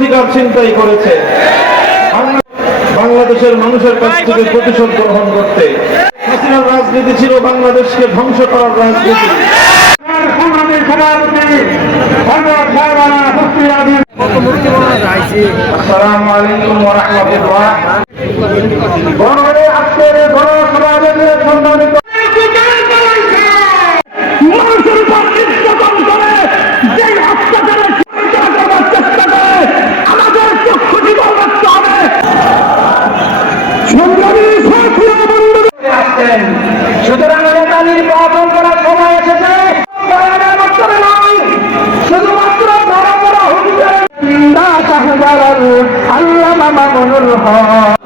চিন্তাই করেছে। বাংলা- বাংলাদেশের মানুষের কাছ থেকে প্রতিশোধ গ্রহণ করতে হাসিনার রাজনীতি ছিল বাংলাদেশকে ধ্বংস করার রাজনীতি। আসসালামু আলাইকুম ওয়া রাহমাতুল্লাহ। আসছেন সুতরাং নেতা নির্বাচন করার সময় এসেছে। শুধুমাত্র বড় বড় হুজুরের হক।